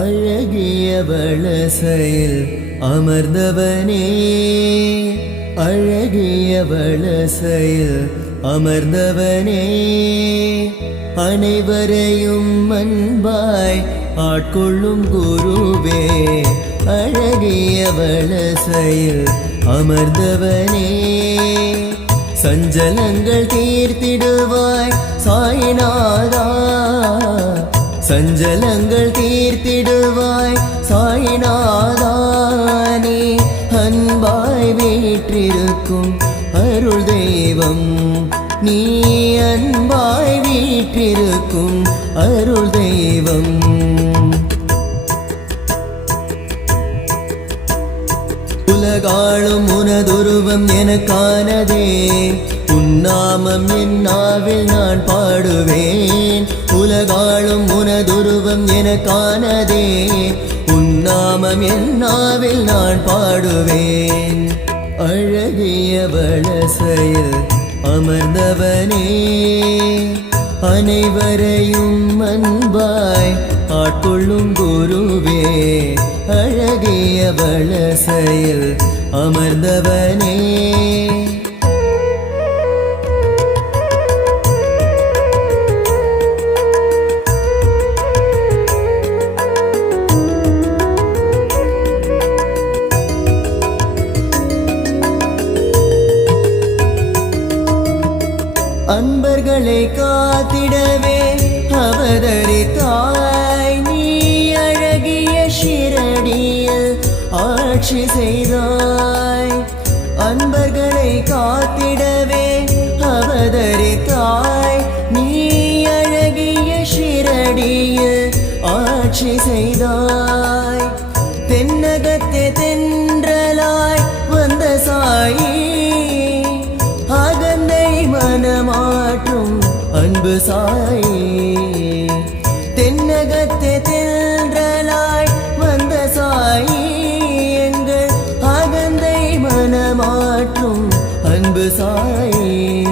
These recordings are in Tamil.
அழகிய வளசையில் அமர்ந்தவனே. அழகிய வளசையில் அமர்ந்தவனே. அனைவரையும் அன்பாய் ஆட்கொள்ளும் குருவே. அழகிய வளசையில் அமர்ந்தவனே. சஞ்சலங்கள் தீர்த்திடுவாய் சாய்நாதா. சஞ்சலங்கள் தீர்த்திடுவாய் சாய்நாதானே. அன்பாய் வீற்றிருக்கும் அருள் தெய்வம். நீ அன்பாய் வீற்றிருக்கும் அருள் தெய்வம். உலகாளும் உனதுருவம் எனக்கானதே. உன்னாமம் என் நாவில் நான் பாடுவேன். உலகாளும் உனதுருவம் எனக்கானதே. உன்னாமம் என் நாவில் நான் பாடுவேன். அழகிய வளசையில் அமர்ந்தவனே. அனைவரையும் அன்பாய் ஆட்கொள்ளும் குருவே. அழகிய வளசையில் அமர்ந்தவனே. அன்பர்களை காத்திடவே அவதரித்தாய். நீ அழகிய ஷிரடியில் ஆட்சி செய்தாய். அன்பர்களை காத்திடவே அவதரித்தாய். நீ அழகிய ஷிரடியில் ஆட்சி செய்தாய். அன்பு சாயி. தென்னகத்தே தென்றலாய் வந்த சாயி. எங்கள் அகந்தை மனமாற்றும் அன்பு சாயி.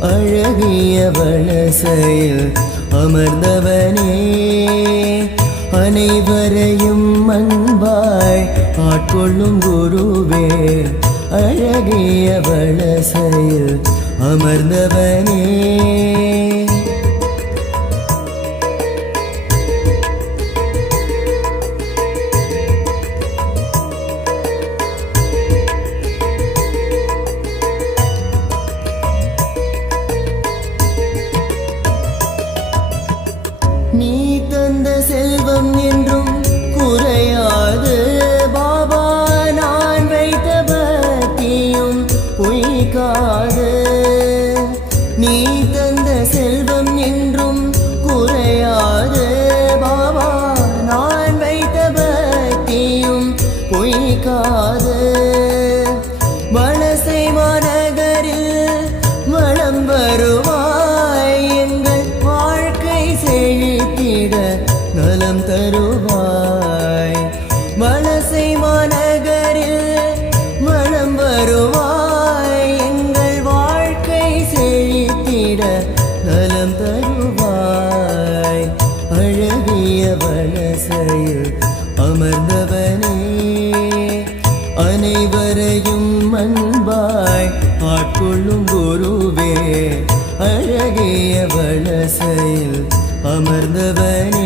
அழகிய வளசையில் அமர்ந்தவனே. அனைவரையும் அன்பாய் ஆட்கொள்ளும் குருவே. அழகிய வளசையில் அமர்ந்தவனே. நீ தந்த செல்வம் என் பொய்க்காது மனசை மாநகரில் மனம் வருவாய். எங்கள் வாழ்க்கை செழித்திட நலம் தருவாய். மனசை மாநகரில் மனம் வருவாய். எங்கள் வாழ்க்கை செழித்திட நலம் தருவாய். அழகிய வனசையில் அமர்ந்தவனே. அனைவரையும் அன்பாய் ஆட்கொள்ளும் குருவே அழகிய வளசையில் அமர்ந்தவனே.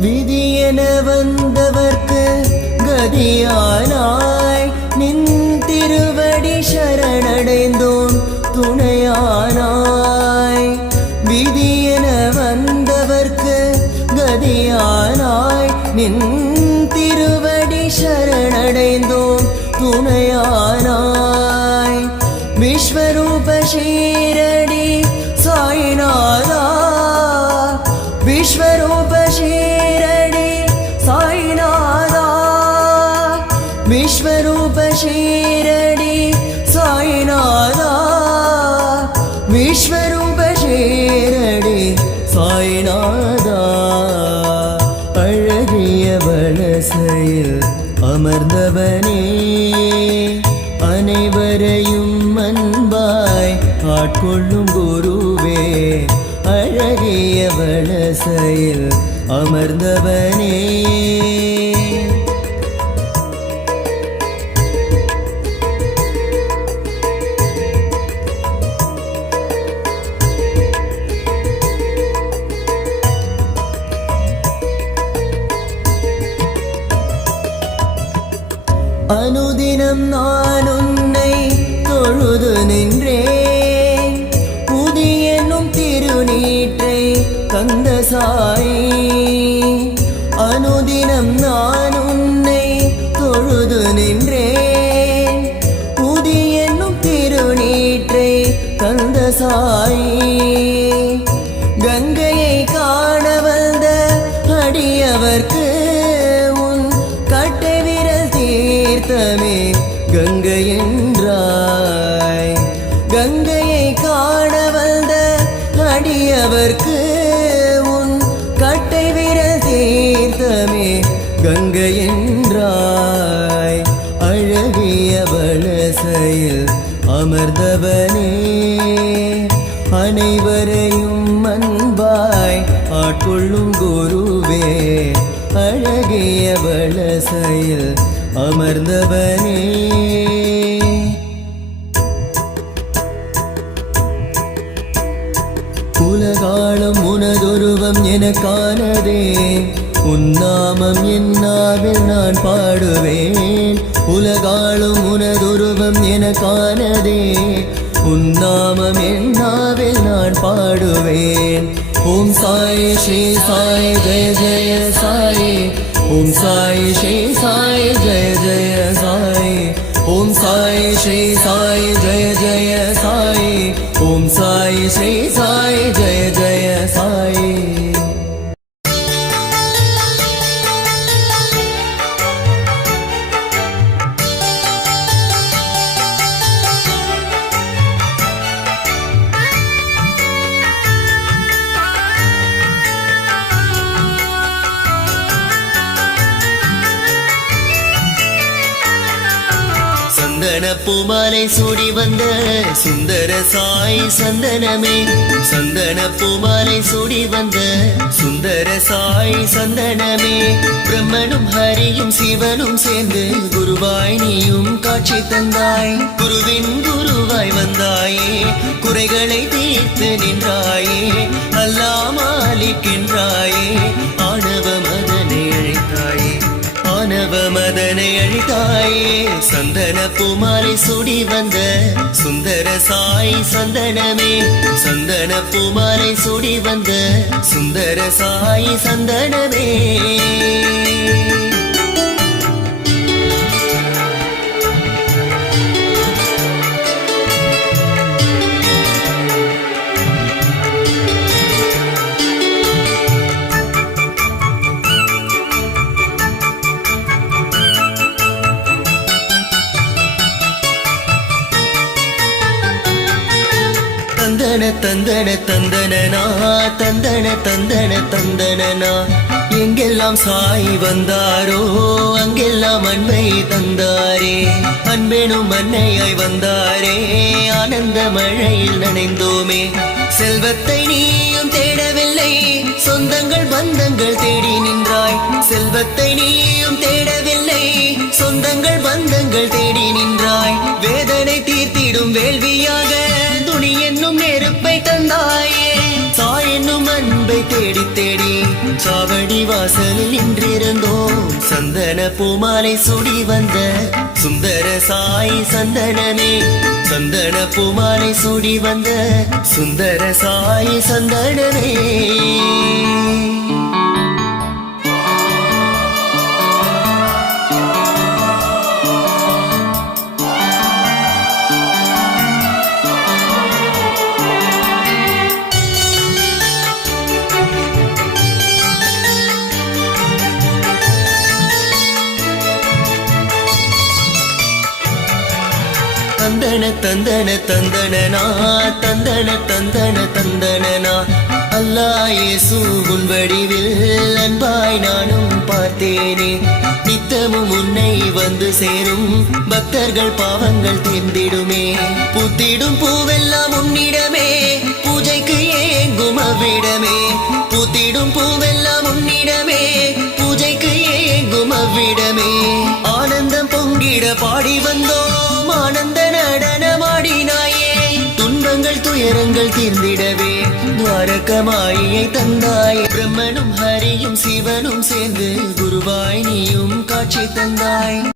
விதி என வந்தவர்க்கு நதியானாய் நின் திருவடி சரணடைந்த அமர்ந்தவனே. அனைவரையும் அன்பாய் ஆட்கொள்ளும் குருவே. அழகிய வலசையில் அமர்ந்தவனே. தினம் நான் உன்னை தொழுது நின்றேன். புதியனும் திருநீற்றை கந்த சாய் கங்கை என்றாய். அழகிய வலசையில் அமர்ந்தவனே. அனைவரையும் அன்பாய் ஆட்கொள்ளும் குருவே. அழகிய வலசையில் அமர்ந்தவனே. உலகாலம் உனதுருவம் எனக்கானதே உன்னாமம் விழாவில் நான் பாடுவேன். உலகாலும் உனதுருவம் எனக்கானதே. உன்னாமம் என்னாவில் நான் பாடுவேன். ஓம் சாய் ஸ்ரீ சாய் ஜெய ஜெய சாய். ஓம் சாய் ஸ்ரீ சந்தனப்பூ மாலை சூடி வந்த சுந்தர சாய் சந்தனமே. சந்தனப்பூ மாலை சூடி வந்த சுந்தர சாய் சந்தனமே. பிரம்மனும் ஹரியும் சிவனும் சேர்ந்து குருவாய் நீயும் காட்சி தந்தாய். குருவின் குருவாய் வந்தாயே குறைகளை தீர்த்து நின்றாயே. அல்லாமலிக்கின்ற தேவமதனை அழித்தாயே சந்தன பூமாலை சுடி வந்த சுந்தர சாய் சந்தனமே. சந்தன பூமாலை சுடி வந்த சுந்தர சாய் சந்தனமே. தந்தன தந்தன தந்தனா தந்தன தந்தன தந்தனா எங்கெல்லாம் சாய் வந்தாரோ அங்கெல்லாம் அன்பை தந்தாரே. அன்பெனும் அன்னையாய் வந்தாரே ஆனந்த மழையில் நனைந்தோமே. செல்வத்தை நீயும் தேடவில்லை சொந்தங்கள் பந்தங்கள் தேடி நின்றாய். செல்வத்தை நீயும் தேடவில்லை சொந்தங்கள் பந்தங்கள் தேடி நின்றாய். வேதனை தீர்த்திடும் வேள்வியாய் சாவடி வாசலில் இன்றிருந்தோம் சந்தன பூமாலை சுடி வந்த சுந்தர சாய் சந்தனமே. சந்தன பூமாலை சுடி வந்த சுந்தர சாய் சந்தனமே. தந்தன தந்தனா தந்தன தந்தன தந்தனா அல்லாஹ் இயேசு உன் வடிவில் அன்பாய் நானும் பார்த்தேனே. நித்தமும் உன்னை வந்து சேரும் பக்தர்கள் பாவங்கள் தீர்ந்திடுமே. புத்திடும் பூவெல்லாம் உன்னிடமே பூஜைக்கு ஏங்கும் அவ்விடமே புத்திடும் பூவெல்லாம் உன்னிடமே துயரங்கள் தீர்ந்திடவே. துவாரகமாயை தந்தாய். பிரம்மனும் ஹரியும் சிவனும் சேர்ந்து குருவாய் நீயும் காட்சி தந்தாய்.